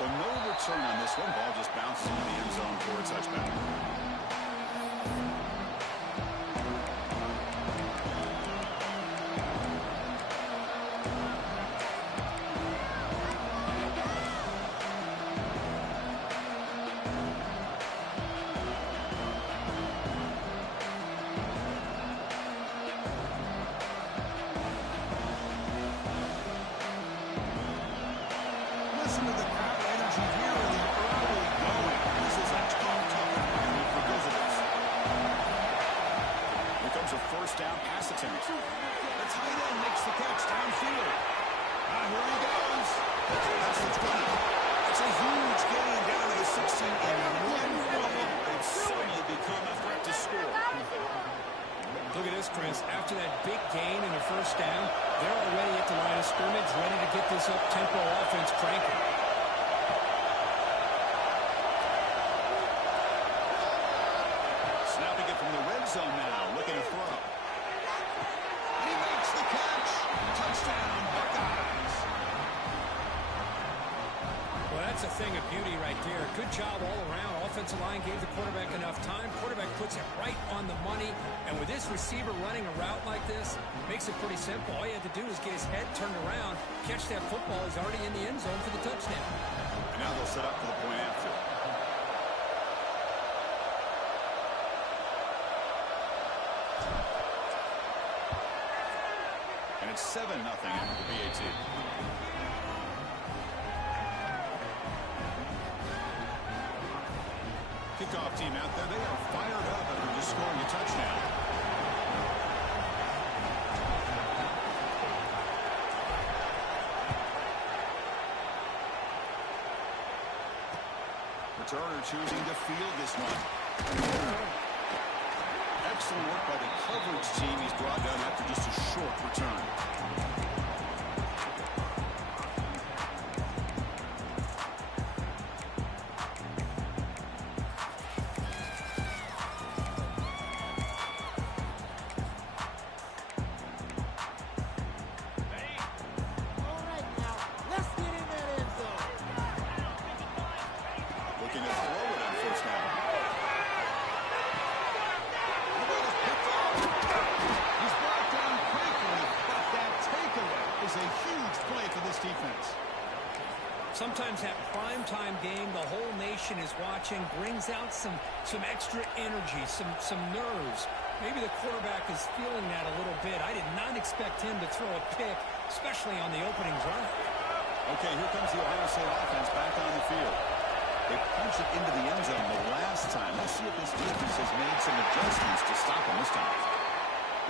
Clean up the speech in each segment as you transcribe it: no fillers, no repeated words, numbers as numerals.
So no return on this one. Ball just bounces into the end zone for a touchback. Listen to the crowd energy here in the early going. This is a tough environment for visitors. Here comes a first down pass attempt. The tight end makes the catch downfield. Here he goes. It's a huge gain down to the 16 in one play. They've suddenly become a threat to score. Look at this, Chris. After that big gain in the first down, they're already at the line of scrimmage, ready to get this up-tempo offense cranking. Snapping it from the red zone now, looking to throw. He makes the catch. Touchdown, Buckeyes. Well, that's a thing of beauty right there. Good job all around. Offensive line gave the quarterback enough time. Quarterback puts it right on the money. And with this receiver running a route like this, makes it pretty simple. All you had to do is get his head turned around, catch that football. He's already in the end zone for the touchdown. And now they'll set up for the point after. And it's 7-0 after the PAT. Kickoff team out there. They are fired up after just scoring a touchdown. Returner choosing to field this one. Excellent work by the coverage team. He's brought down after just a short return. Looking to throw it on first down. He's brought down quickly, but that takeaway is a huge play for this defense. Sometimes that primetime game, the whole nation is watching, brings out some extra energy, some nerves. Maybe the quarterback is feeling that a little bit. I did not expect him to throw a pick, especially on the opening drive. Okay, here comes the Ohio State offense back on the field. They punched it into the end zone the last time. Let's see if this defense has made some adjustments to stop them this time.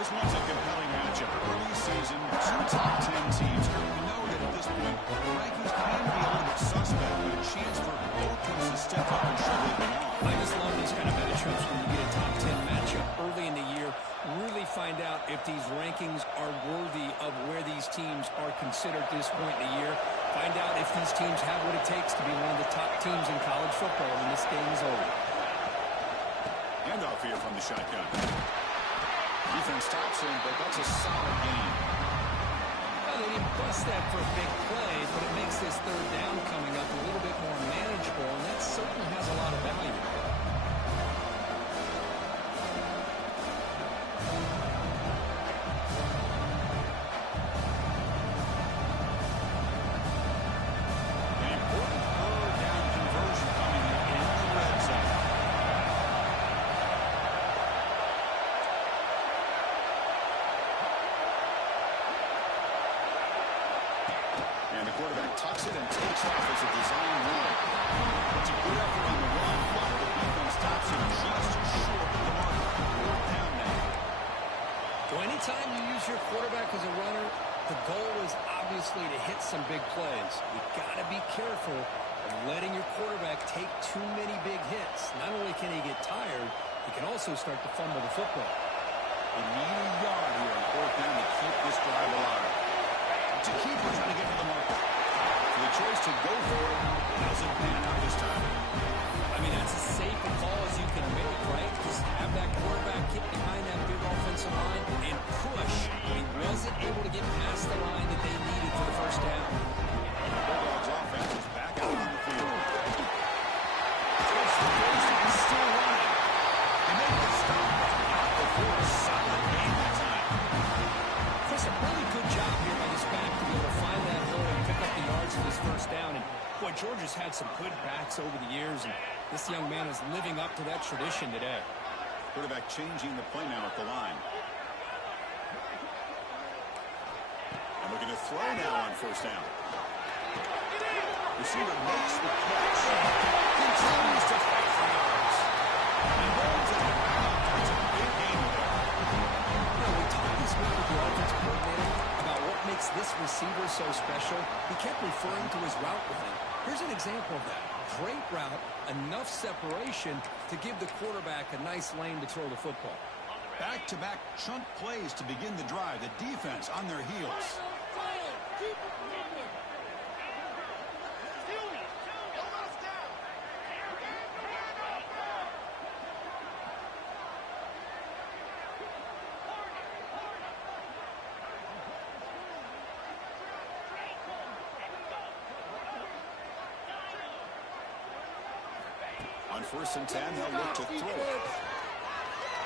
This one's a compelling matchup. Early season, two top 10 teams. We know that at this point, the rankings can be a little bit suspect, but a chance for both teams to step up and show they belong. I just love these kind of matchups when you get a top 10 matchup early in the year. Really find out if these rankings are worthy of where these teams are considered at this point in the year. Find out if these teams have what it takes to be one of the top teams in college football when this game is over. Handoff here from the shotgun. Defense stops him, but that's a solid gain. Well, they didn't bust that for a big play, but it makes this third down coming up a little bit more manageable, and that certainly has a lot of value. An important third down conversion coming here in the red zone. And the quarterback tucks it and takes off as a design run. It's a good effort on the run, but the defense stops him just short of the mark. Fourth down now. So anytime you use your quarterback as a runner, the goal is obviously to hit some big plays. You've got to be careful of letting your quarterback take too many big hits. Not only can he get tired, he can also start to fumble the football. They need a yard here on fourth down to keep this drive alive. To keep her trying to get to the marker. So the choice to go for it doesn't pan out this time. I mean, that's as safe a call as you can make, right? Just have that quarterback get behind that big offensive line and push. He wasn't able to get past the line that they needed for the first down. The Bulldogs offense is back out on the field. just had some good backs over the years, and this young man is living up to that tradition today. Quarterback changing the play now at the line. And looking to throw now on first down. Receiver makes the catch. Continues to fight for yards. He holds it out. It's a big game there. We talked this week with the offensive coordinator about what makes this receiver so special. He kept referring to his route running. Here's an example of that. Great route, enough separation to give the quarterback a nice lane to throw the football. Back-to-back chunk plays to begin the drive. The defense on their heels. On 1st and 10, they'll look to throw it.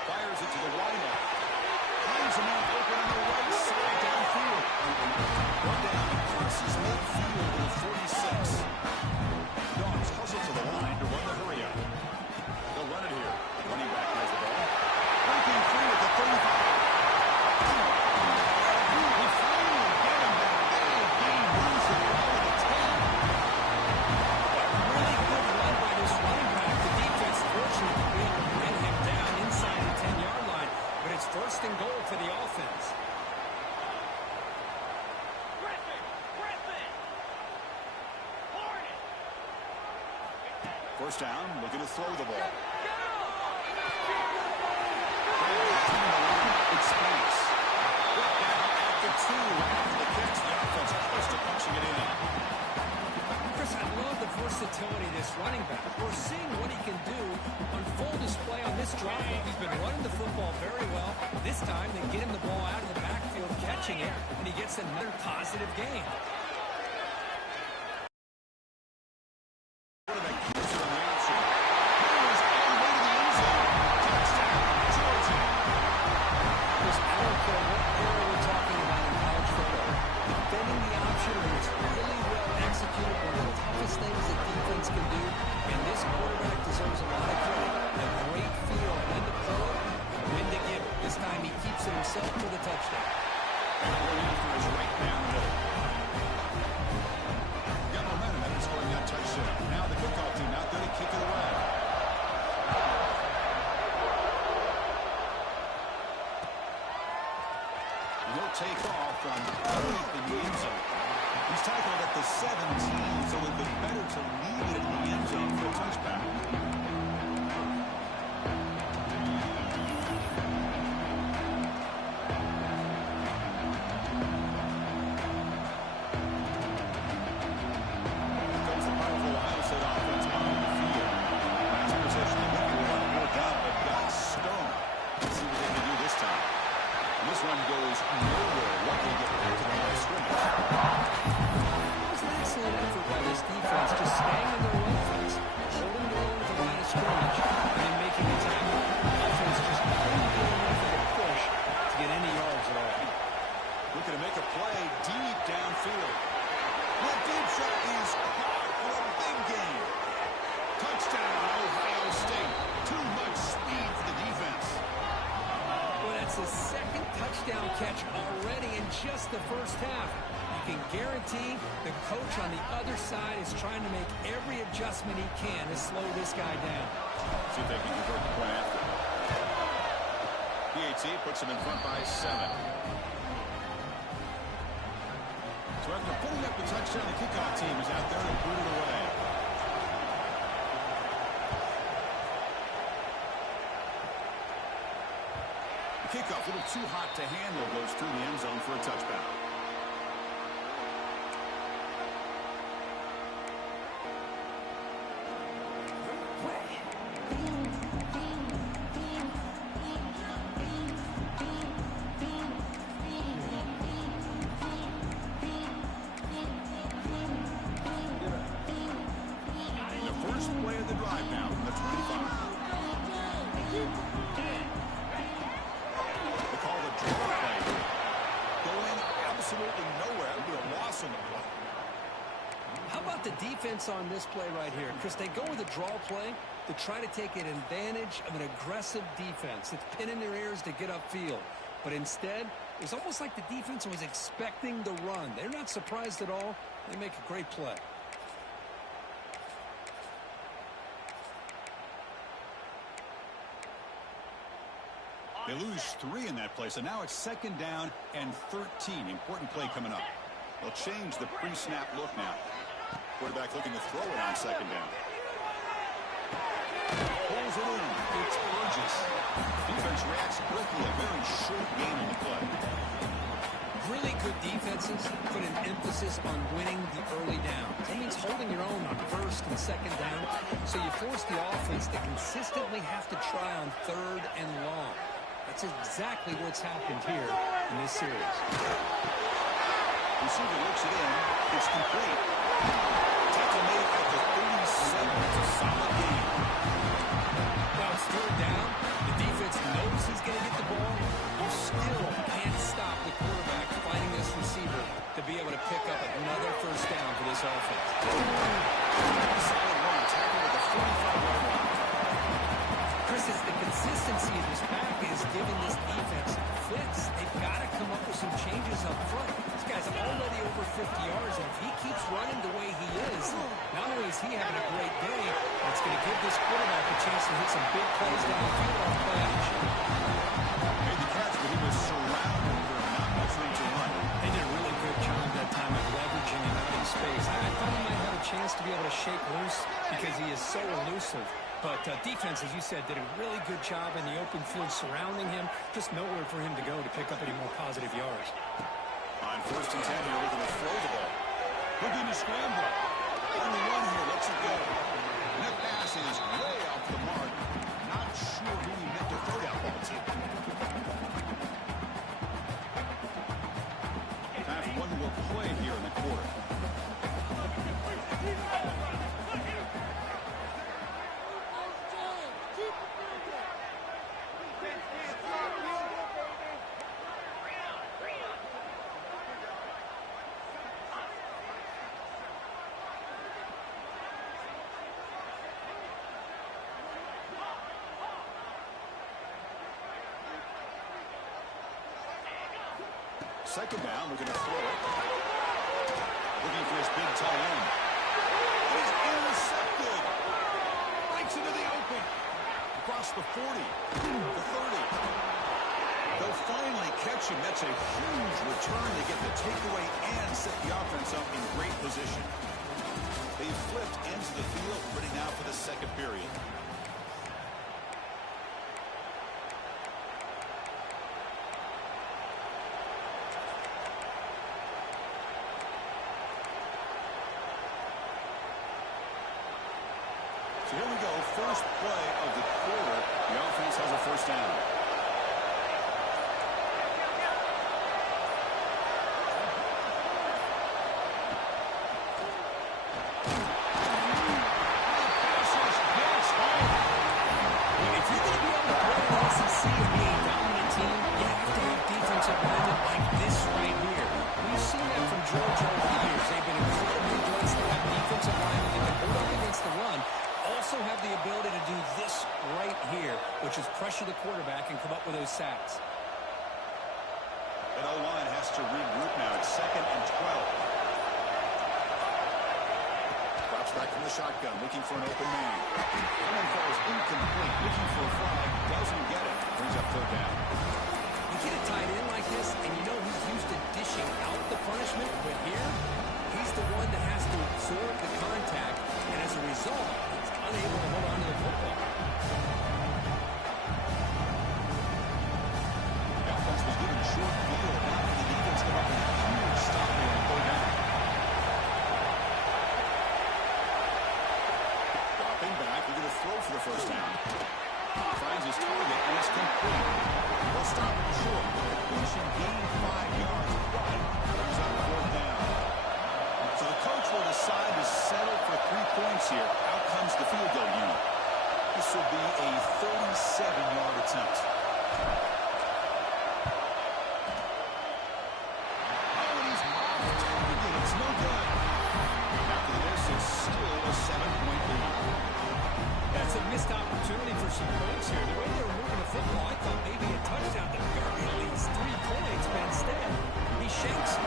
Fires it to the wideout. Finds him out open on the right side downfield. One down, crosses midfield to the 46. Dogs hustle to the line to run the hurry up. They'll run it here. Running back has the ball. Breaking free at the 35. They finally get him back. Big gain moves the ball to the 10. Really good run by this running back. The defense fortunate to be able to bring him down inside the 10-yard line, but it's 1st and goal for the offense. First down, looking to throw the ball. It's space. Brought down at the 2 after the catch. The offense close to punching it in. Chris, I love the versatility of this running back. We're seeing what he can do on full display on this drive. He's been running the football very well. This time, they get him the ball out of the backfield, catching it, and he gets another positive gain. Take off from deep in the end zone. He's tackled at the 17, so it would be better to leave it in the end zone for a touchback. Goes the powerful Ohio State offense behind the field. Last possession, they maybe were on more down, but got stoned. Let's see what they can do this time. This one goes nowhere. Lucky to get back to the line of scrimmage. It was an excellent effort by this defense, just staying in their offense, holding the line to the line of scrimmage, and then making a tackle. The offense just couldn't get enough of a push to get any yards at all. Looking to make a play deep downfield. That deep shot is caught for a big gain. Touchdown, Ohio State. Too much speed for the defense. Well, that's his second touchdown catch already in just the first half. You can guarantee the coach on the other side is trying to make every adjustment he can to slow this guy down. See if they can convert the point after. PAT puts him in front by 7. So after putting up the touchdown, the kickoff team is out there to boot it away. Kickoff, a little too hot to handle, goes through the end zone for a touchback. The first play of the drive now from the 25. defense on this play right here, Chris, they go with a draw play to try to take an advantage of an aggressive defense. It's pinning their ears to get upfield. But instead, it's almost like the defense was expecting the run. They're not surprised at all. They make a great play. They lose 3 in that play, so now it's 2nd down and 13. Important play coming up. They'll change the pre-snap look now. Quarterback looking to throw it on 2nd down. Pulls it in. It's Burgess. Defense reacts quickly. A very short gain on the play. Really good defenses put an emphasis on winning the early downs. That means holding your own on 1st and 2nd down. So you force the offense to consistently have to try on 3rd and long. That's exactly what's happened here in this series. Receiver looks it in. It's complete. Tackle made at the 37. It's a solid game. Now it's 3rd down. The defense knows he's going to get the ball. You still can't stop the quarterback finding this receiver to be able to pick up another 1st down for this offense. Solid run. Tackle at the 45-yard line. Chris, it's the consistency of this back is giving this defense fits. They've got to come up with some changes up front. This guy's already over 50 yards, and if he keeps running the way he is, not only is he having a great day, it's going to give this quarterback a chance to hit some big plays down the field on play action. Made the catch, but he was surrounded for not much room to run. They did a really good job that time of leveraging him out in space. I thought he might have a chance to be able to shake loose because he is so elusive. But defense, as you said, did a really good job in the open field surrounding him. Just nowhere for him to go to pick up any more positive yards. On 1st and 10 here, looking to throw the ball. Looking to scramble. Only one here, lets it go. And that pass is way off the mark. Not sure who he meant to throw that ball to. Half one will play here in the quarter. Second down, looking to throw it. Looking for his big tight end. He's intercepted. Breaks into the open. Across the 40, the 30. They'll finally catch him. That's a huge return to get the takeaway and set the offense up in great position. They flipped into the field, ready now for the 2nd period. So here we go, first play of the quarter. The offense has a 1st down. If you're going to be able to play in the SEC and be a dominant team, you have to have defensive linemen like this right here. We've seen that from Georgia over the years. They've been incredibly blessed to have defensive linemen that can hold up against the run. Also have the ability to do this right here, which is pressure the quarterback and come up with those sacks. That O-line has to regroup now. It's 2nd and 12. Drops back from the shotgun, looking for an open man. That one falls incomplete, looking for a flag, doesn't get it. Brings up 3rd down. You get a tight end like this, and you know he's used to dishing out the punishment, but here, he's the one that has to absorb the contact, and as a result, he's unable to hold on to the football. The offense was given a short field. Now can the defense come up with a huge stop here on 3rd down? Dropping back, we're going to throw for the 1st down. Finds his target, and it's complete. They'll stop it short. Completion gained 5 yards, but brings up 4th down. So the coach will decide to settle for 3 points here. Out comes the field goal unit. This will be a 37-yard attempt. Oh, and he's off target. It's no good. After this, it's still a 7-point lead. That's a missed opportunity for some points here. The way they were moving the football, I thought maybe a touchdown, at the very least 3 points, but instead, he shakes it.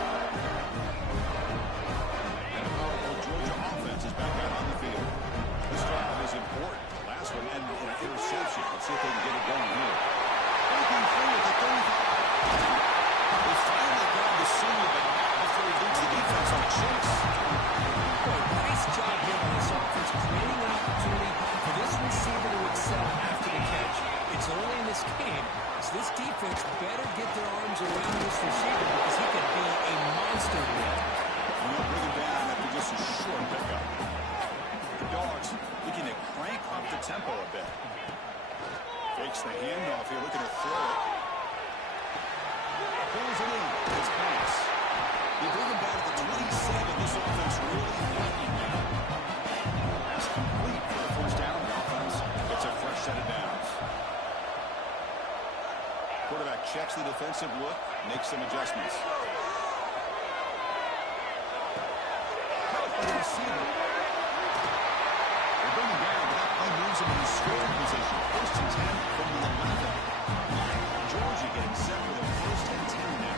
And a powerful Georgia offense is back out on the field. This drive is important. Last one ended in an interception. Let's see if they can get it going here. Breaking through at the 35. They finally grabbed the senior, but not before he beats the defense on a chase. Boy, nice job here on this offense, creating an opportunity for this receiver to excel after the catch. It's early in this game, so this defense better get their arms around this receiver because he could be a monster here. And they'll bring him down after just a short pickup. The Dogs looking to crank up the tempo a bit. Fakes the handoff here, looking to throw it. Pulls it in. It's pass. You bring him back to the 27. This offense really lightning now. That's complete for the first down. The offense gets a fresh set of downs. Quarterback checks the defensive look, makes some adjustments. The receiver. They bring him down, but that play moves him in the scoring position. First and 10 from the 11. Georgia getting set for the first and 10 now.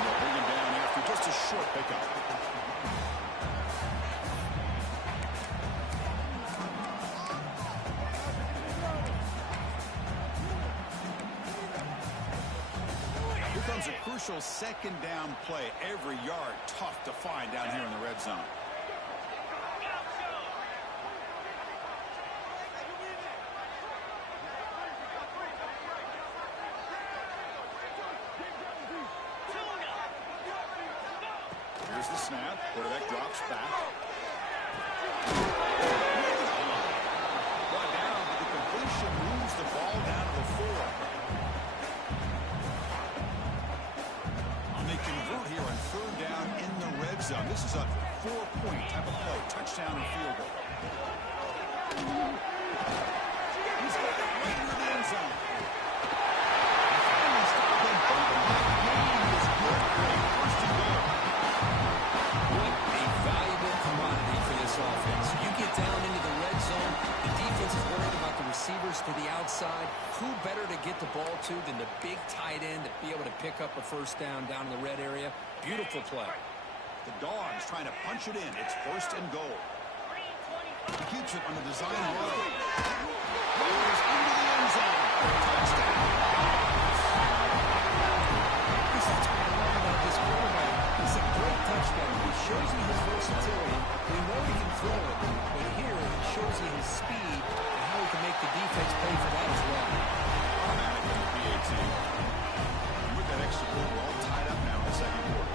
They'll bring him down after just a short pickup. Here comes a crucial second down play. Every yard tough to find down here in the red zone. Here's the snap. Quarterback drops back. Brought down, but the completion moves the ball down to the 4. They convert here on third down in the red zone. This is a 4-point type of play. Touchdown or field goal. He's got it right into the end zone. Finally stopped him. Gain is good for a first and goal. What a valuable commodity for this offense. You get down into the red zone, the defense is worried about the receivers to the outside. Who better to get the ball to than the big tight end to be able to pick up a first down in the red area? Beautiful play. The Dogs trying to punch it in. It's first and goal. He keeps it on the design run. Goes into the end zone. Touchdown. This is what I love about this quarterback. It's a great touchdown. He shows you his versatility. We know he can throw it, but here it shows you his speed and how he can make the defense pay for that as well. Automatic on the PAT. And with that extra point, we're all tied up now in the second quarter.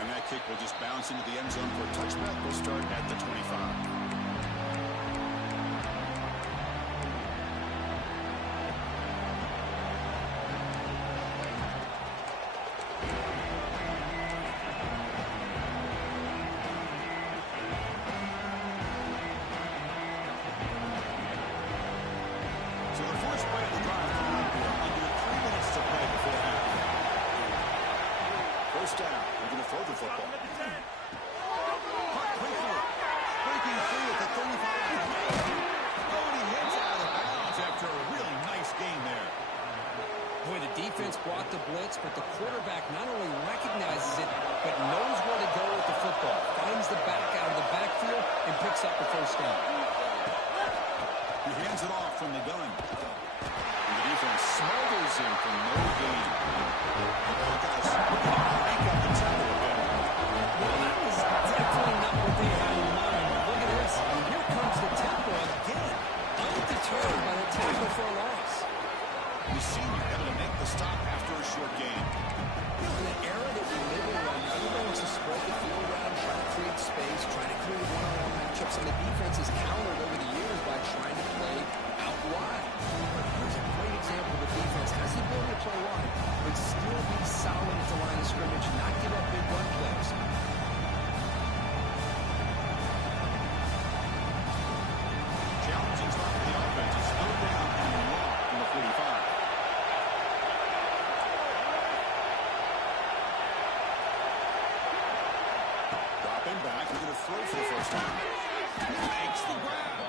And that kick will just bounce into the end zone for a touchback. We'll start at the 25. So the first play of the drive coming up here. Under 3 minutes to play before half. First down. They're going to throw the football. Punt quickly. Breaking free at the 35. Cody hits out of bounds after a really nice game there. Boy, the defense brought the blitz, but the quarterback not only recognizes it, but knows where to go with the football. Finds the back out of the backfield and picks up the first down. He hands it off from the gun. And the defense smothers him for no gain. Buckeyes looking to crank up the tempo a bit. Well, that was definitely not what they had in mind. Look at this. Here comes the tempo again. Undeterred by the tackle for a loss. The senior able to make the stop after a short gain. You know, in the era that we live in right now, everybody wants to spread the field around, try to create space, try to create one-on-one matchups, and the defense has countered over the years by trying to play out wide. There's but still be solid at the line of scrimmage, not give up big run plays. Challenging start for the offense. It's third down and long from the 45. Dropping back, he's going to throw for the first down. Makes the grab.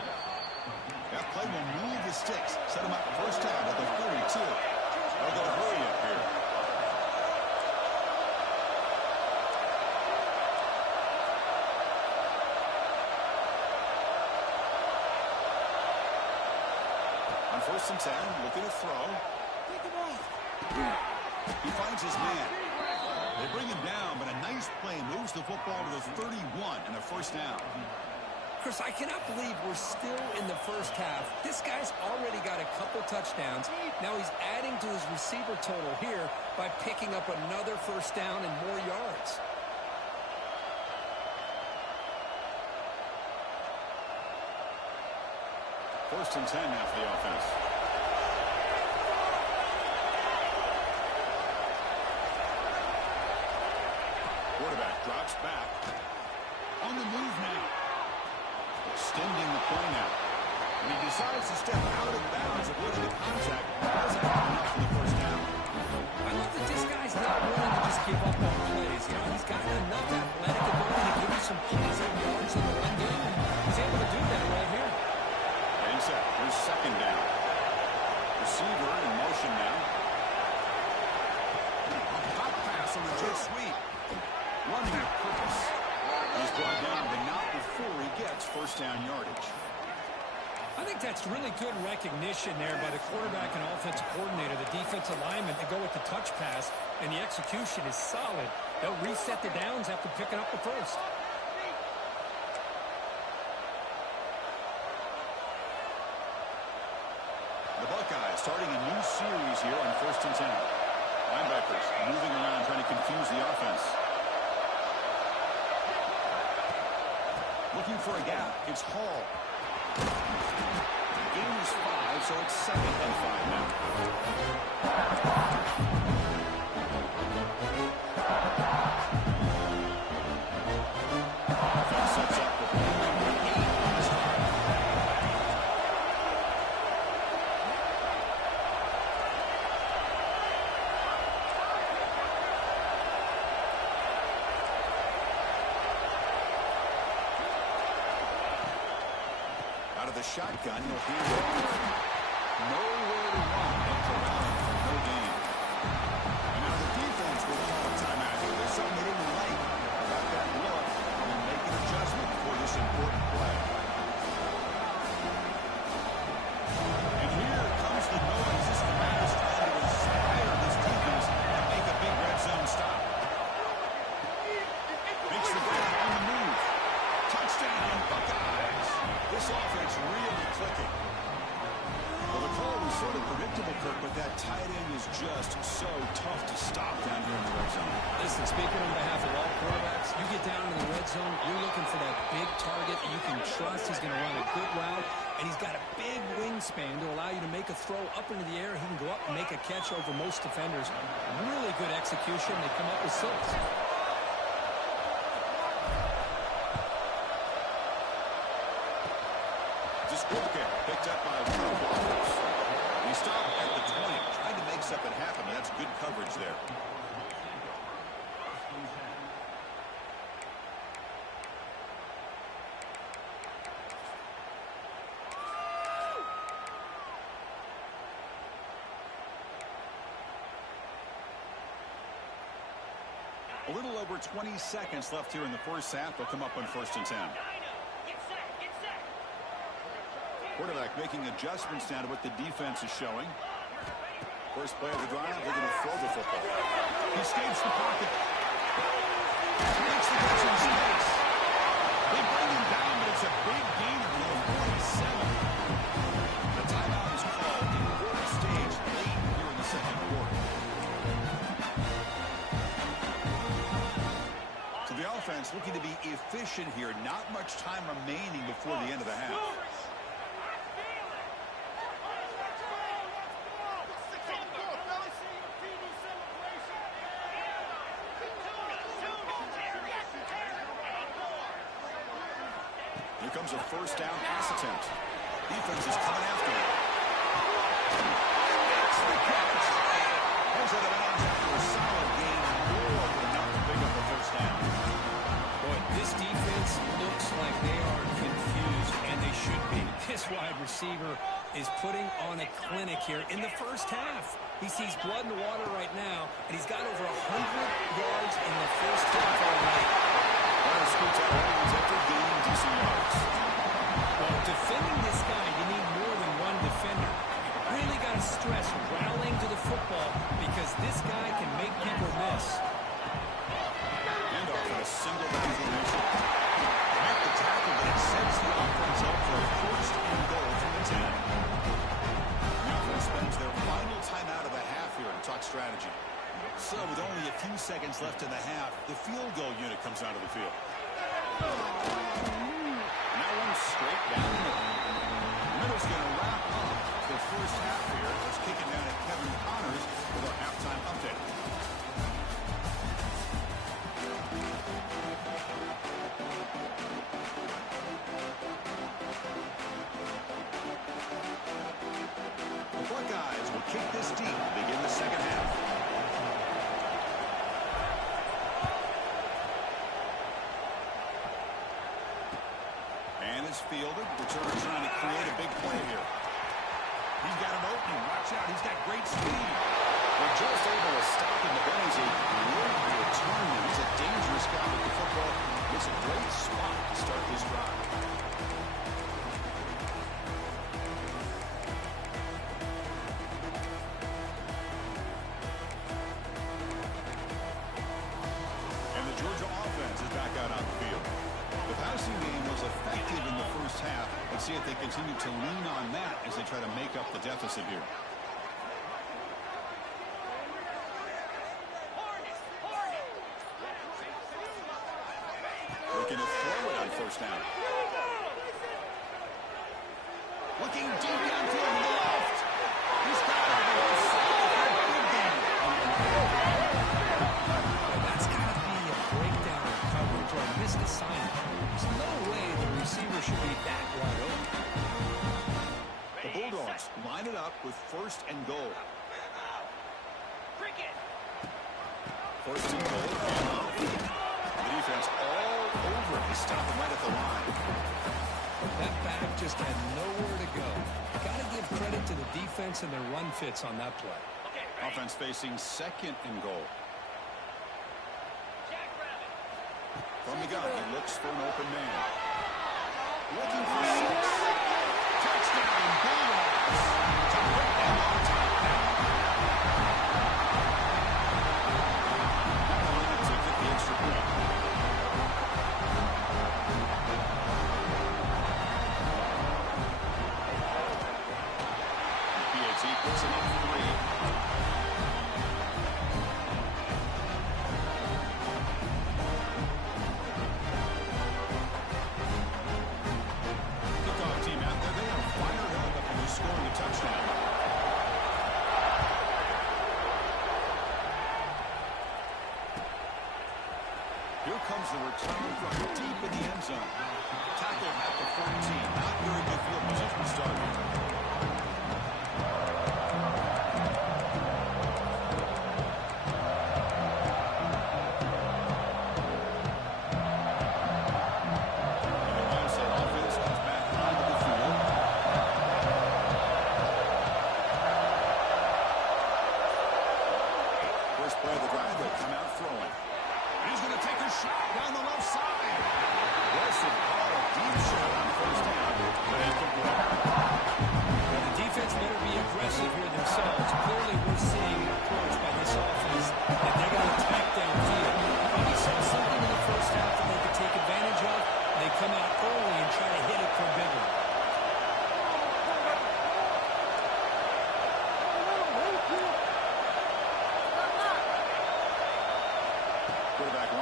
That play will move the sticks. Set him up first down at the 42. They'll go hurry up here. On first and 10, looking to throw. He finds his man. They bring him down, but a nice play moves the football to the 31 and a first down. Chris, I cannot believe we're still in the first half. This guy's already got a couple touchdowns. Now he's adding to his receiver total here by picking up another first down and more yards. First and 10 now for the offense. Quarterback drops back. On the move now. Extending the play now. And he decides to step out of bounds, avoiding the contact. Doesn't have enough for the first down. I love that this guy's not willing to just give up on plays. You know, he's got enough athletic ability to give you some positive yards in the run game. He's able to do that right here. And set. Here's second down. Receiver in motion now. A pop pass on the jet sweep. Running with purpose. He's brought down, but not before he gets first down yardage. I think that's really good recognition there by the quarterback and offensive coordinator, the defensive lineman, to go with the touch pass, and the execution is solid. They'll reset the downs after picking up the first. The Buckeyes starting a new series here on first and 10. Linebackers moving around, trying to confuse the offense. Looking for a gap. It's Hall. The game is 5, so it's second and 5 now. Offense sets up with number 8 on this drive. Out of the shotgun, he'll hand it off. Nowhere to run but to run. No gain. And now the defense will call a timeout. There's something they didn't like about that look. And make an adjustment for this important play. And here comes the noise. This command is trying to inspire this defense and make a big red zone stop. Makes the grab on the move. Touchdown, Buckeyes. This offense really clicking. Well, the call was sort of predictable, Kirk, but that tight end is just so tough to stop down here in the red zone. Listen, speaking on behalf of all quarterbacks, you get down in the red zone, you're looking for that big target that you can trust. He's going to run a good route, and he's got a big wingspan to allow you to make a throw up into the air. He can go up and make a catch over most defenders. Really good execution. They come up with 6. Disquoke picked up by one of the blockers. He stopped at the 20, trying to make something happen. That's good coverage there. A little over 20 seconds left here in the first half. They'll come up on first and 10. Quarterback making adjustments now to what the defense is showing. First play of the drive, they're going to throw the football. He escapes the pocket. Makes the catch in space. They bring him down, but it's a big gain of 47. The timeout is called in fourth stage late here in the second quarter. So the offense looking to be efficient here. Not much time remaining before the end of the half. Here comes a first down pass attempt. Defense is coming after him. That's the catch. Heads out of bounds after a solid gain. More than enough to pick up the first down. Boy, this defense looks like they are confused, and they should be. This wide receiver is putting on a clinic here in the first half. He sees blood in the water right now, and he's got over 100 yards in the first half already. Runner scoots out Williams after gaining decent yards. Well, defending this guy, you need more than one defender. You really got to stress rallying to the football because this guy can make people miss. And off in a single down formation. They make the tackle, but it sets the offense up for a first and goal from the 10. The offense spends their final time out of the half here to talk strategy. So with only a few seconds left in the half, the field goal unit comes out of the field. Now one straight down the middle. The middle's going to wrap up the first half here. Let's kick it down at Kevin Connors with our halftime update. The Buckeyes will kick this deep to begin the second half. And it's fielded. Returner trying to create a big play here. He's got an opening. Watch out. He's got great speed. They're just able to stop him. But then he's a great return. He's a dangerous guy with the football. It's a great spot to start this drive. And the Georgia offense is back out on the field. The passing game was effective in the first half. Let's see if they continue to lean on that as they try to make up the deficit here. Looking to throw it on first down. Looking deep downfield to the left. He's got it. Big game. That's got to be a breakdown in coverage or a missed assignment. There's no way the receiver should be that wide open. The Bulldogs line it up with first and goal. First and goal. The defense all over. He's stopping right at the line. That back just had nowhere to go. Got to give credit to the defense and their run fits on that play. Offense facing second and goal. From the gun, he looks for an open man. Looking for 6. Touchdown, Bulldogs. To put them on top now. Carolina took the extra point. PAT puts him up 3. Scoring a touchdown. Here comes the return from deep in the end zone. Tackle at the 14. Not very good field position to start here.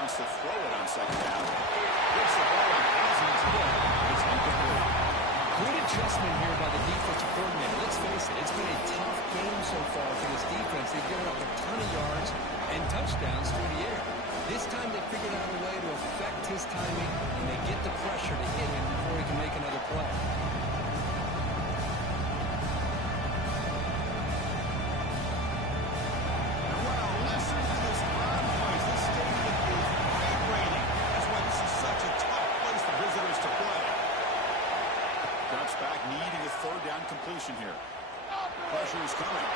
To throw it on second down. Gets the ball and thousands hit. It's incomplete. Good adjustment here by the defensive coordinator. Let's face it, it's been a tough game so far for this defense. They've given up a ton of yards and touchdowns through the air. This time they figured out a way to affect his timing, and they get the pressure to hit him before he can make another play. Completion here. Pressure is coming.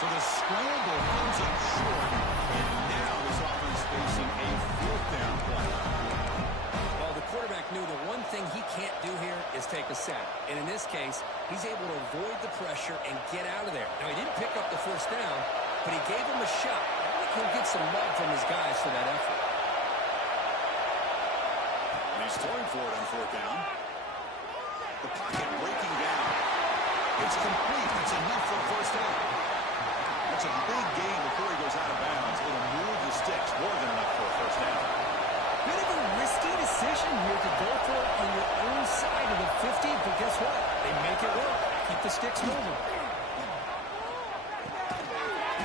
So the scramble comes up short, and now this offense facing a fourth down play. Well, the quarterback knew the one thing he can't do here is take a sack. And in this case, he's able to avoid the pressure and get out of there. Now, he didn't pick up the first down, but he gave him a shot. I think he'll get some love from his guys for that effort. And he's throwing for it on fourth down. The pocket breaking down. It's complete. That's enough for a first down. That's a big gain before he goes out of bounds. It'll move the sticks. More than enough for a first down. Bit of a risky decision here to go for it on your own side of the 50, but guess what? They make it work. Keep the sticks moving.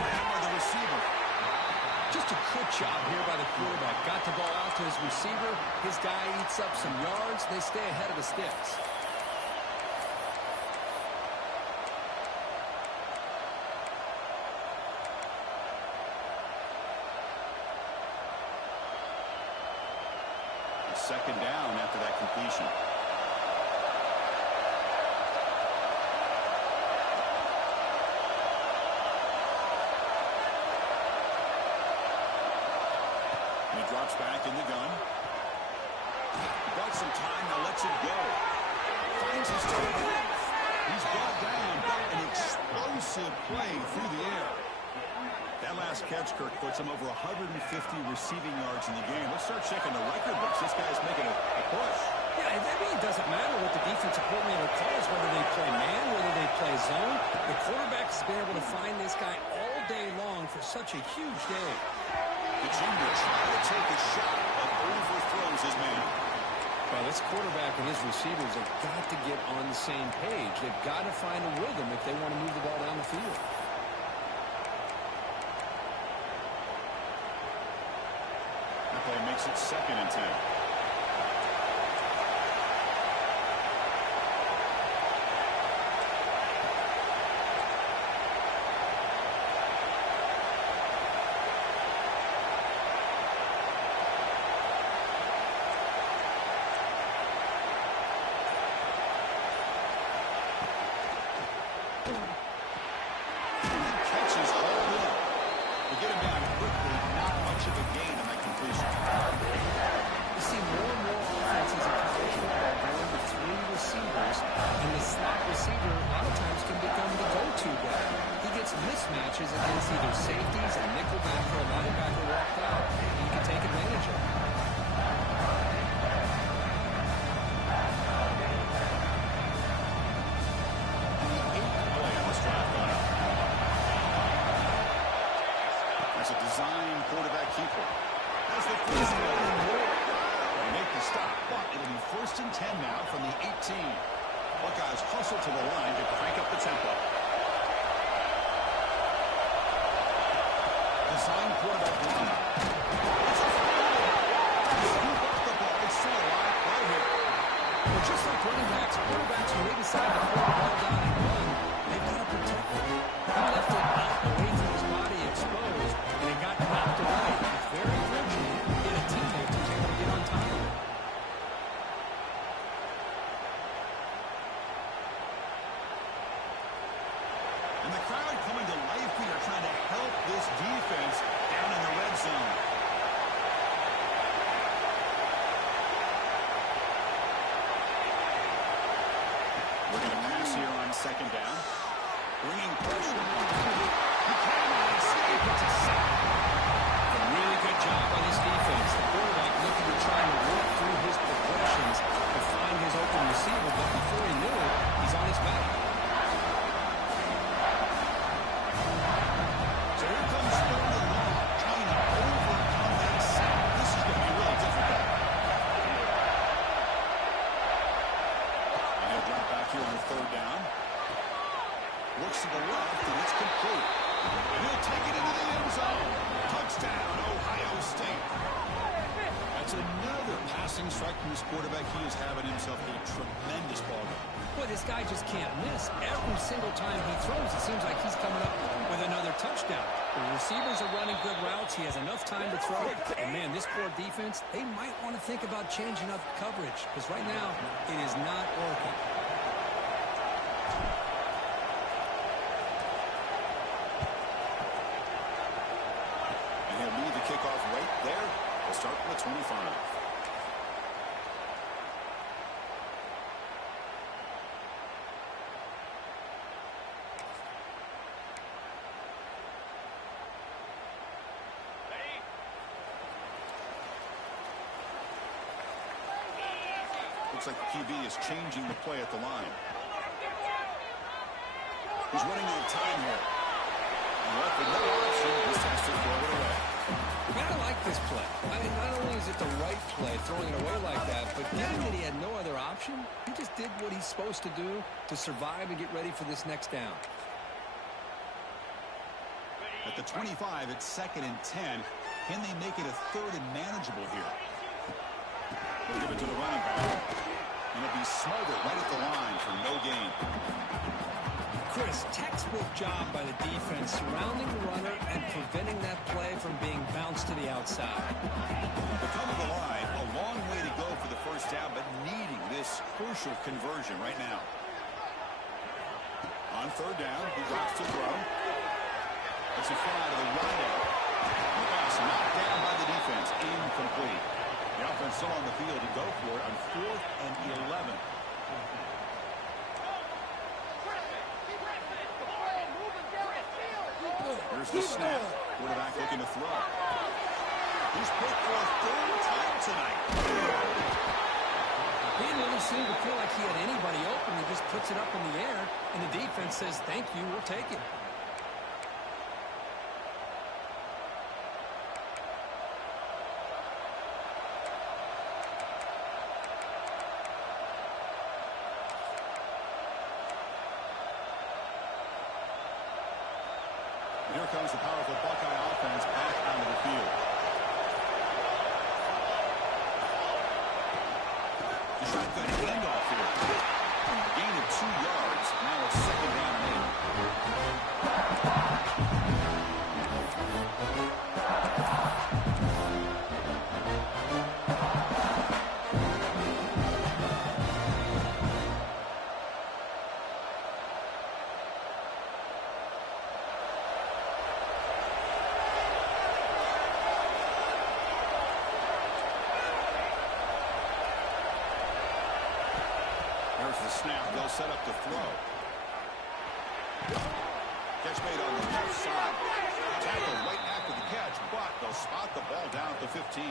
By the receiver. Just a good job here by the quarterback. Got the ball out to his receiver. His guy eats up some yards. They stay ahead of the sticks. Second down after that completion. And he drops back in the gun. Got some time, now lets it go. Finds his target. He's brought down, but an explosive play through the air. That last catch, Kirk, puts him over 150 receiving yards in the game. Let's start checking the record books. This guy's making a push. Yeah, I mean, it doesn't matter what the defensive coordinator calls, whether they play man, whether they play zone. The quarterback's been able to find this guy all day long for such a huge day. The junior trying to take a shot, but overthrows his man. Well, this quarterback and his receivers have got to get on the same page. They've got to find a rhythm if they want to move the ball down the field. Play makes it 2nd and 10. Catches hold up. We get him down quickly. Not much of a gain on that completion. You see more and more offenses in college football going to 3 receivers, and the slot receiver a lot of times can become the go-to guy. He gets mismatches against either safeties, a nickelback, or a linebacker walked out. He can take advantage of it. That's a design quarterback keeper. That's the first one and more. They make the stop, but it'll be 1st and 10 now from the 18. Buckeyes hustle to the line to crank up the tempo. Design quarterback run. It's a scoop up the ball. It's still alive right here. Well, just like running backs, quarterbacks, when they decide to throw the ball down and run, they've got to protect it. He left it out away from his body exposed, and it got knocked away. It's very fortunate to get a teammate who's able to get on top of it. And the crowd coming to life here, trying to help this defense down in the red zone. We're going to pass here on 2nd down. Bringing pressure on. He cannot escape. It's a sack. A really good job by this defense. The quarterback looking to try to work through his progressions to find his open receiver, but before he knew it, he's on his back. So here comes 3rd and long, trying to overcome that sack. This is going to be really difficult. And he'll drop back here on 3rd down. Looks to the left, and it's complete. And he'll take it into the end zone. That's another passing strike from this quarterback. He is having himself a tremendous ball game. Boy, this guy just can't miss. Every single time he throws, it seems like he's coming up with another touchdown. The receivers are running good routes. He has enough time to throw. And, man, this poor defense, they might want to think about changing up coverage because right now it is not working. And he'll lead the kickoff right there. We'll start from the 25. Looks like the QB is changing the play at the line. He's running out of time here. And left with no option, just has to throw it away. Man, I like this play. I mean, not only is it the right play, throwing it away like that, but given that he had no other option, he just did what he's supposed to do to survive and get ready for this next down. At the 25, it's 2nd and 10. Can they make it a 3rd and manageable here? They'll give it to the running back. And it'll be smothered right at the line for no gain. Chris, textbook job by the defense surrounding the runner and preventing that play from being bounced to the outside. The come of the line, a long way to go for the first down, but needing this crucial conversion right now. On 3rd down, he drops to throw. It's a fly to the right end. The pass knocked down by the defense. Incomplete. The offense still on the field to go for it on 4th and 11. Here's the snap. Quarterback looking to throw. He's picked for a 3rd time tonight. He didn't really seem to feel like he had anybody open. He just puts it up in the air, and the defense says, thank you, we'll take it. Here comes the powerful Buckeye offense back onto the field. The shotgun handoff here. Gain of 2 yards. Now it's 2nd down and 8. There's the snap. They'll set up the throw. Catch made on the left side. Tackle right after the catch, but they'll spot the ball down at the 15.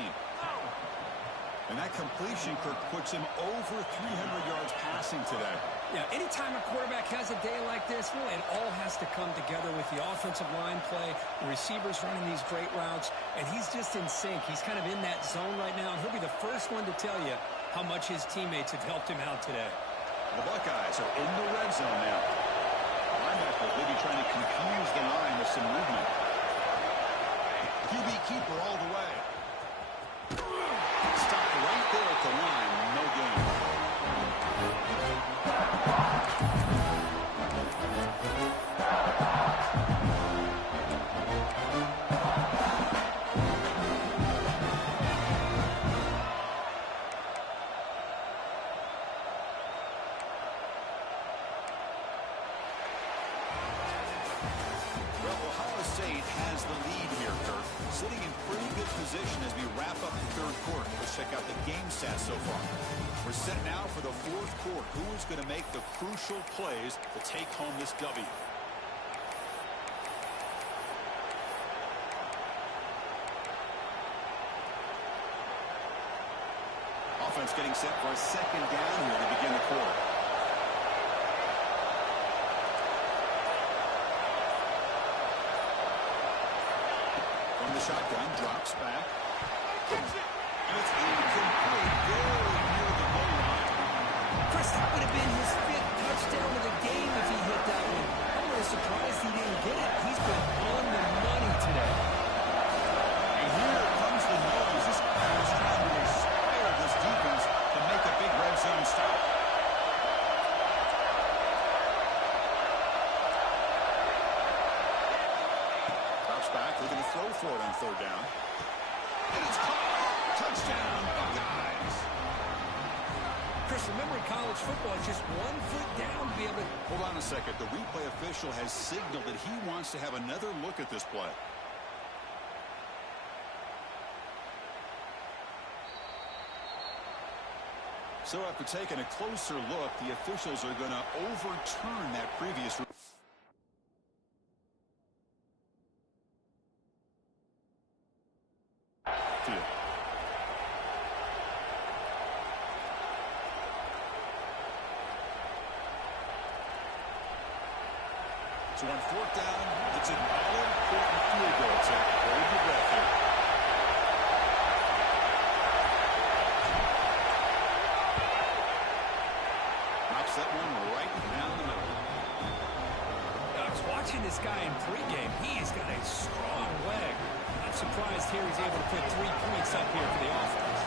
And that completion, Kirk, puts him over 300 yards passing today. Yeah, anytime a quarterback has a day like this, really, it all has to come together with the offensive line play, the receivers running these great routes, and he's just in sync. He's kind of in that zone right now, and he'll be the first one to tell you how much his teammates have helped him out today. The Buckeyes are in the red zone now. Linebackers may be trying to confuse the line with some movement. QB keeper all the way. Stopped right there at the line. No gain. Well, Ohio State has the lead here, Kirk. Sitting in pretty good position as we wrap up the 3rd quarter. Let's check out the game stats so far. We're set now for the 4th quarter. Who is going to make the crucial plays to take home this W? Offense getting set for a 2nd down here to begin the quarter. From the shotgun, drops back. And it's incomplete. Very near the goal line. Chris, that would have been his 5th touchdown of the game if he hit that one. I'm really surprised he didn't get it. He's been on the money today. And here comes the noise. This guy is trying to Chris, remember in college football, it's just 1 foot down to be able to... Hold on a second. The replay official has signaled that he wants to have another look at this play. So after taking a closer look, the officials are going to overturn that previous rule. So on 4th down, it's an all-important field goal attempt. Hold your breath here. Drops that one right down the middle. I was watching this guy in pregame. He's got a strong leg. I'm surprised here he's able to put 3 points up here for the offense.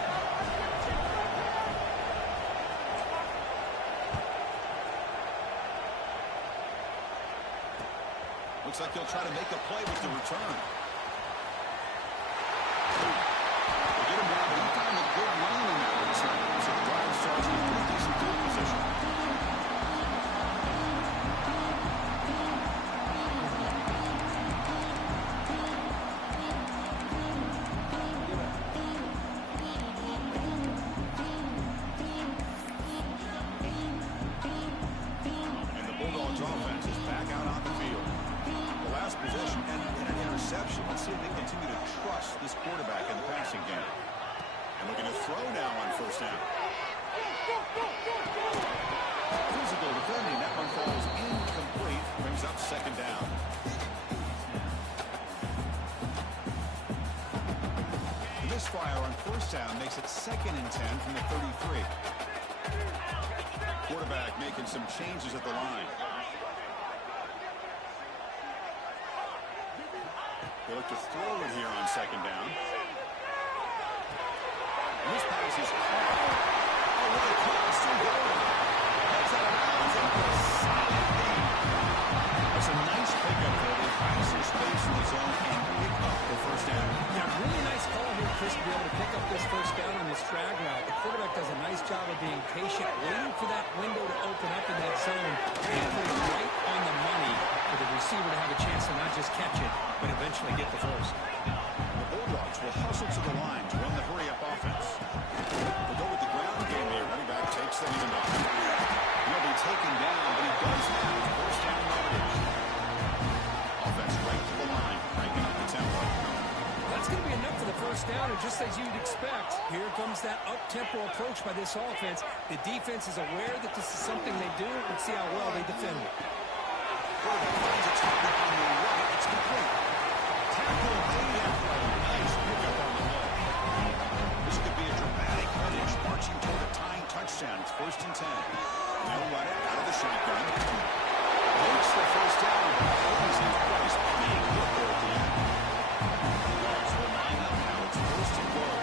Looks like they'll try to make a play with the return. They get him down, but he found a good lane in that return. So the drive starts in a pretty decent field position. And the Bulldogs offense is back out on the field. Possession and an interception. Let's see if they continue to trust this quarterback in the passing game. And looking to throw now on 1st down. Physical defending. That one falls incomplete. Brings up 2nd down. The misfire on 1st down makes it 2nd and 10 from the 33. Quarterback making some changes at the line. They look to throw it here on 2nd down. And this pass is caught. Oh, what a cross to goal. That's out of bounds and a solid gain. That's a nice pickup there. They find some space in the zone and pick up the 1st down. Yeah, really nice call here, Chris, to be able to pick up this 1st down on this drag route. The quarterback does a nice job of being patient, waiting for that window to open up in that zone, and put it right on the money for the receiver to have a chance to not just catch it, but eventually get the 1st. The Bulldogs will hustle to the line to run the hurry-up offense. They'll go with the ground game here. Running back takes the handoff. He'll be taken down, but he does have 1st down yardage. Offense right to the line, cranking up the tempo. That's going to be enough for the 1st down, and just as you'd expect, here comes that up-tempo approach by this offense. The defense is aware that this is something they do. Let's see how well they defend it. Finds a target on the right. It's complete. Tackle made after a nice pickup on the play. This could be a dramatic finish, marching toward a tying touchdown. It's 1st and 10. They'll run it out of the shotgun. Makes the 1st down. Always in place. Big hit there at the end. Bulldogs will line up now. It's 1st and goal.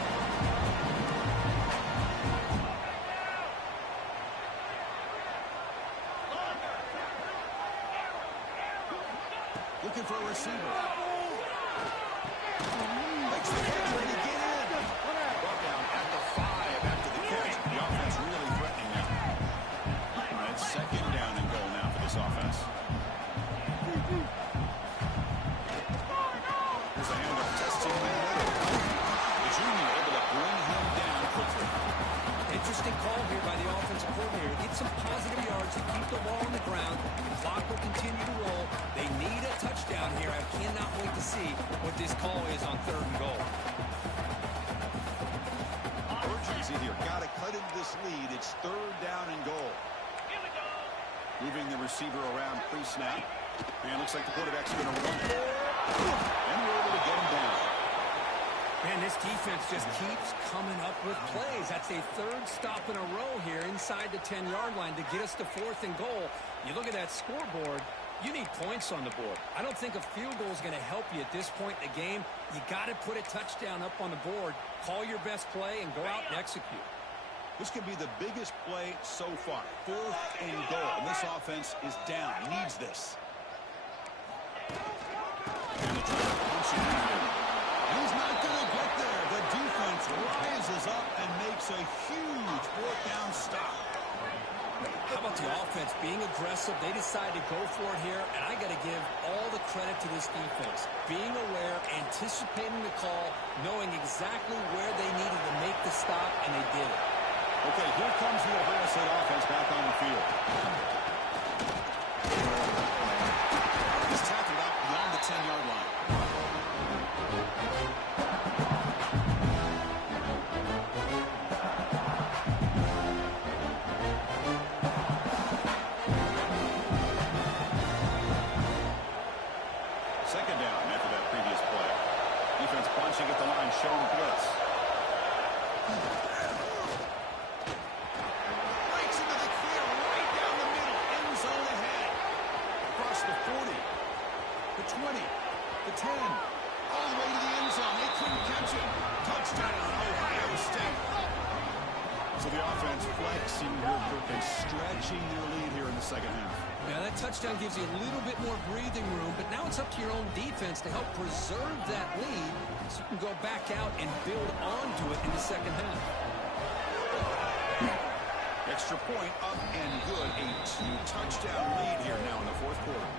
Looking for a receiver. Makes the catch, ready to get in. Brought down at the 5 after the catch. The offense really threatening now. And it's 2nd down and goal now for this offense. Here's a handoff testing in the middle. The junior able to bring him down quickly. Interesting call here by the offensive coordinator. Get some positive yards to keep the ball on the ground. The clock will continue to roll. They need a touchdown here. I cannot wait to see what this call is on 3rd and goal. Urgency here. Got to cut into this lead. It's 3rd down and goal. Moving the receiver around pre-snap. And looks like the quarterback's going to run. And we're able to get him down. Man, this defense just keeps coming up with plays. That's a 3rd stop in a row here inside the 10-yard line to get us to 4th and goal. You look at that scoreboard, you need points on the board. I don't think a field goal is going to help you at this point in the game. You got to put a touchdown up on the board, call your best play, and go out and execute. This could be the biggest play so far. 4th and goal. And this offense is down. Needs this. And the driver punch it in here. He's not going to get there. The defense rises up and makes a huge 4th down stop. The offense being aggressive, they decided to go for it here, and I got to give all the credit to this defense. Being aware, anticipating the call, knowing exactly where they needed to make the stop, and they did it. Okay, here comes the Ohio State offense back on the field. He's tackled out beyond the 10-yard line. Second down after that previous play. Defense bunching at the line, showing blitz. Breaks into the clear, right down the middle, end zone ahead. Across the 40, the 20, the 10, all the way to the end zone. They couldn't catch it. Touchdown, Ohio State. So the offense flexing real quick and stretching their lead here in the second half. Yeah, that touchdown gives you a little bit more breathing room, but now it's up to your own defense to help preserve that lead so you can go back out and build onto it in the second half. Extra point up and good. A 2-touchdown lead here now in the fourth quarter.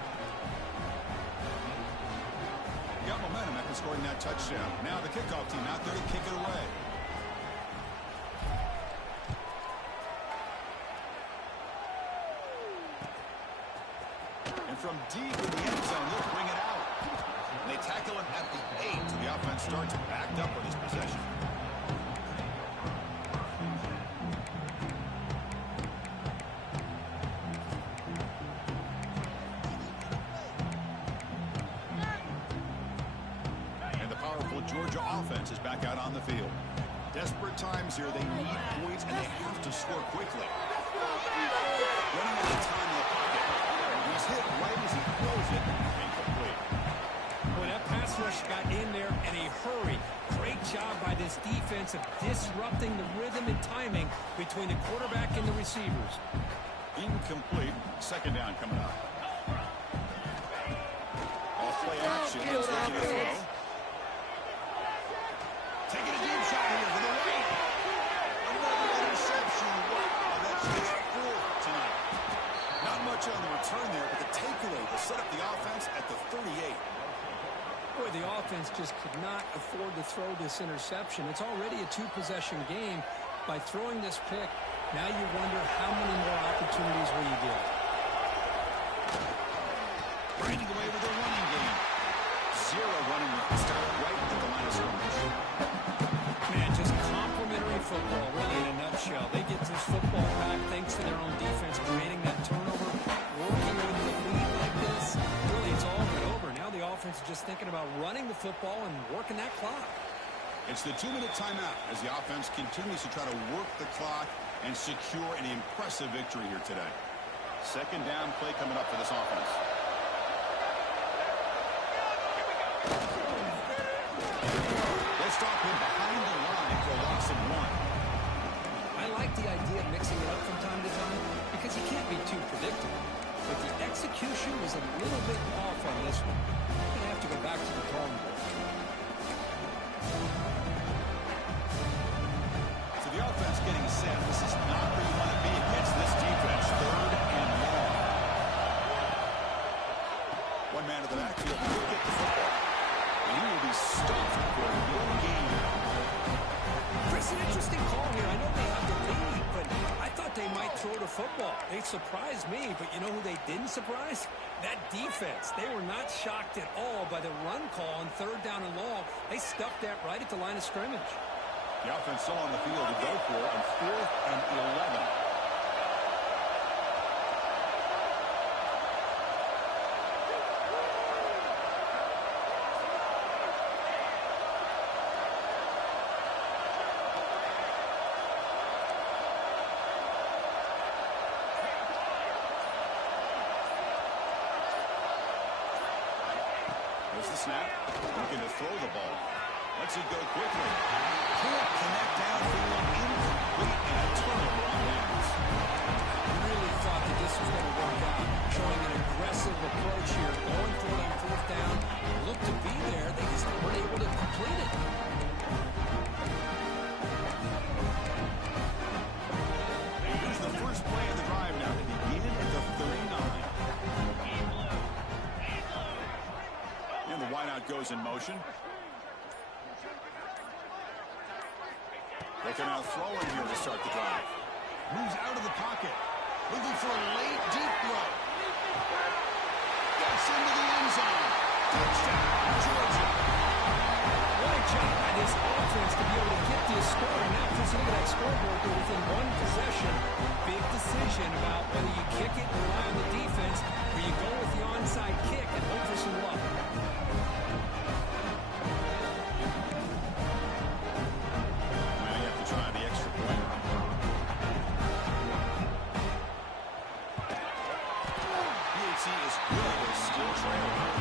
Got momentum after scoring that touchdown. Now the kickoff team out there to kick it away. And from deep in the end zone, they'll bring it out. And they tackle him at the 8, so the offense starts backed up with this possession. And the powerful Georgia offense is back out on the field. Desperate times here. They need points, and they have to score quickly. Running out of time in the pocket. He's hit right as he throws it. Incomplete. Boy, that pass rush got in there in a hurry. Great job by this defense of disrupting the rhythm and timing between the quarterback and the receivers. Incomplete. Second down coming up. Off play action. He's looking to throw. Taking a deep shot here to the right. Another interception. Wow, that's his fourth tonight. Not much on the return there, but the takeaway will set up the offense at the 38. Boy, the offense just could not afford to throw this interception. It's already a 2-possession game. By throwing this pick, now you wonder how many more opportunities will you get. Grinding away with the running game. 0 running start right at the line of scrimmage. Man, just complimentary football, really, in a nutshell. They get this football back thanks to their own defense, creating that turnover, working with the lead like this. Really, it's all but over. Now the offense is just thinking about running the football and working that clock. It's the 2-minute timeout as the offense continues to try to work the clock and secure an impressive victory here today. Second down play coming up for this offense. They stop him behind the line for a loss of 1. I like the idea of mixing it up from time to time because you can't be too predictable. But the execution was a little bit off on this one. You're going to have to go back to the drawing board. So the offense getting set. This is not where you want to be against this defense. Third and long. One man to the backfield will get the football. And he will be stuffed for one game. Chris, an interesting call here. I know they have the lead, but I thought they might throw the football. They surprised me, but you know who they didn't surprise? That defense. They were not shocked at all by the run call on third down and long. They stuffed that right at the line of scrimmage. The offense still on the field to go for on 4th and 11. There's the snap. Looking to throw the ball. Lets it go quickly. Can't connect downfield. Incomplete and a turnover on downs. Really thought that this was going to work out. Showing an aggressive approach here. Going for it on 4th down. Looked to be there. They just weren't able to complete it. Here's the first play of the drive now to begin is in motion. They can now throw in here to start the drive. Moves out of the pocket. Looking for a late, deep throw. Gets into the end zone. Touchdown, Georgia. What a job by this offense to be able to get this score. And now just look at that scoreboard. They're within one possession. Big decision about whether you kick it and rely on the defense or you go with the onside kick and hope for some luck. Now you have to try the extra point. PAT is good. They're still trailing.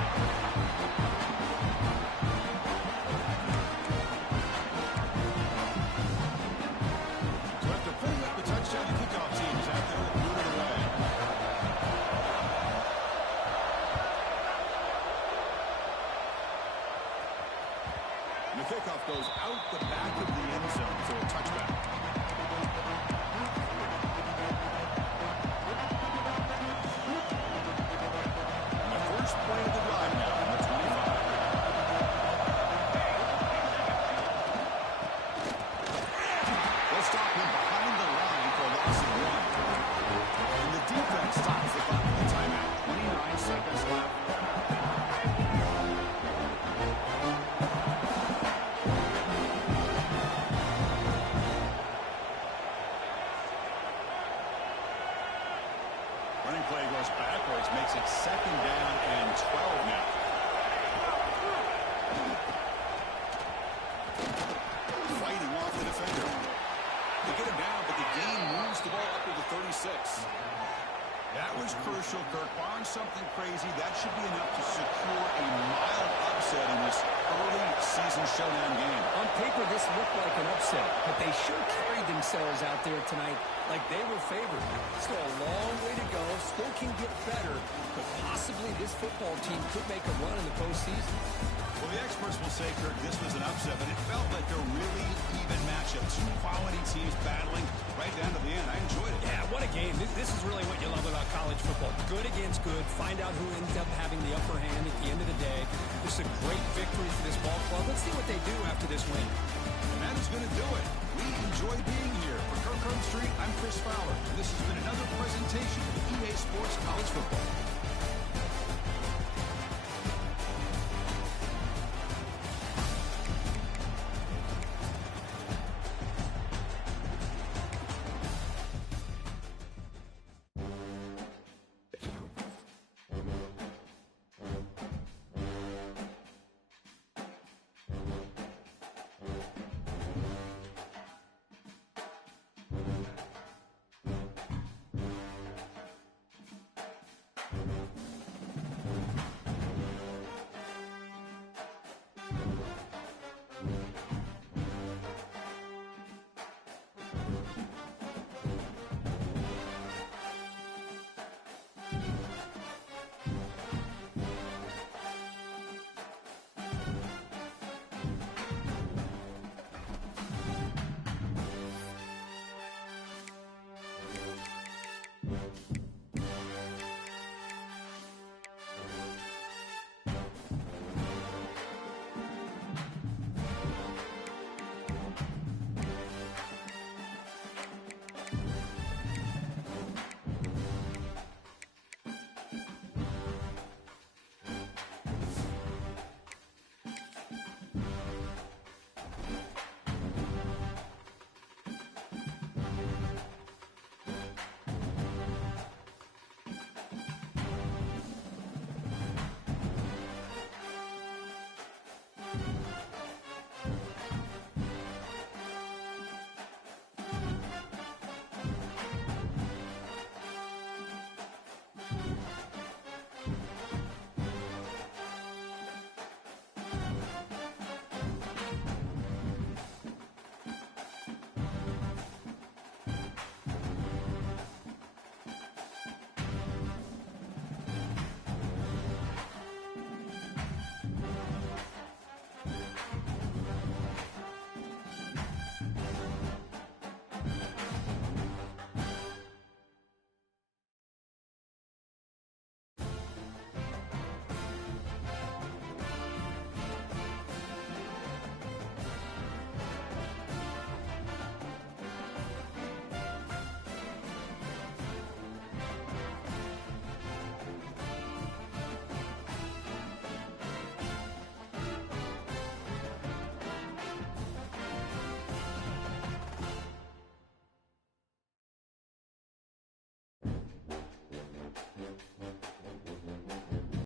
So after putting up the touchdown, the kickoff team is out there to boot it away. And the kickoff goes out the back of the end zone for a touchback. And the first play of the drive now on the 25. They'll stop him behind the line for a loss of 1. And the defense stops the clock with a timeout. 29 seconds left. Running play goes backwards, makes it 2nd down and 12 now. Fighting off the defender. They get him down, but the game moves the ball up to the 36. That was crucial, Kirk. Barring something crazy, that should be enough to secure a mild upset in this early season showdown game. On paper, this looked like an upset, but they sure carried themselves out there tonight like they were favored. Still a long way to go, still can get better, but possibly this football team could make a run in the postseason. Well, the experts will say, Kirk, this was an upset, but it felt like a really even matchup. Two quality teams battling right down to the end. I enjoyed it. Yeah, what a game. This is really what you love about college football. Good against good. Find out who ends up having the upper hand at the end of the day. This is a great victory for this ball club. Let's see what they do after this win. And that is going to do it. We enjoy being here. For Kirk Herbstreit, I'm Chris Fowler. And this has been another presentation of EA Sports College Football.